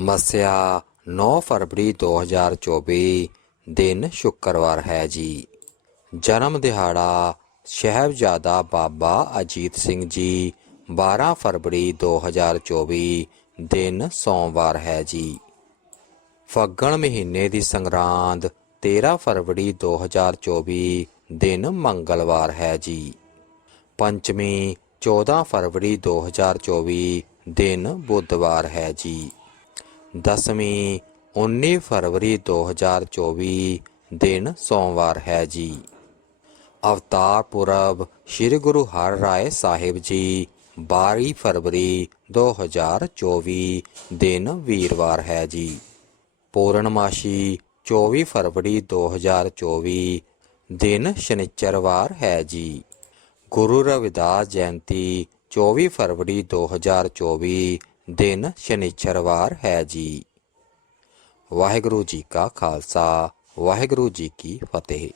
ਮੱਸਿਆ 9 ਫਰਵਰੀ 2024 ਦਿਨ ਸ਼ੁੱਕਰਵਾਰ ਹੈ ਜੀ। ਜਨਮ ਦਿਹਾੜਾ ਸ਼ਹਿਬਜ਼ਾਦਾ ਬਾਬਾ ਅਜੀਤ ਸਿੰਘ ਜੀ 12 ਫਰਵਰੀ 2024 ਦਿਨ ਸੋਮਵਾਰ ਹੈ ਜੀ। ਫੱਗਣ ਮਹੀਨੇ ਦੀ ਸੰਗਰਾਂਦ 13 ਫਰਵਰੀ 2024 ਦਿਨ ਮੰਗਲਵਾਰ ਹੈ ਜੀ। ਪੰਚਮੀ 14 ਫਰਵਰੀ 2024 ਦਿਨ ਬੁੱਧਵਾਰ ਹੈ ਜੀ। ਦਸਵੀਂ 19 ਫਰਵਰੀ 2024 ਦਿਨ ਸੋਮਵਾਰ ਹੈ ਜੀ। ਅਵਤਾਰ ਪੁਰਬ ਸ੍ਰੀ ਗੁਰੂ ਹਰ ਰਾਏ ਸਾਹਿਬ ਜੀ 22 ਫਰਵਰੀ 2024 ਦਿਨ ਵੀਰਵਾਰ ਹੈ ਜੀ। ਪੂਰਨਮਾਸ਼ੀ 24 ਫਰਵਰੀ 2024 ਦਿਨ ਸ਼ਨੀਚਰਵਾਰ ਹੈ ਜੀ। ਗੁਰੂ ਰਵਿਦਾਸ ਜਯੰਤੀ 24 ਫਰਵਰੀ 2024 ਦਿਨ ਸ਼ਨੀਚਰਵਾਰ ਹੈ ਜੀ। ਵਾਹਿਗੁਰੂ ਜੀ ਕਾ ਖਾਲਸਾ ਵਾਹਿਗੁਰੂ ਜੀ ਕੀ ਫਤਿਹ।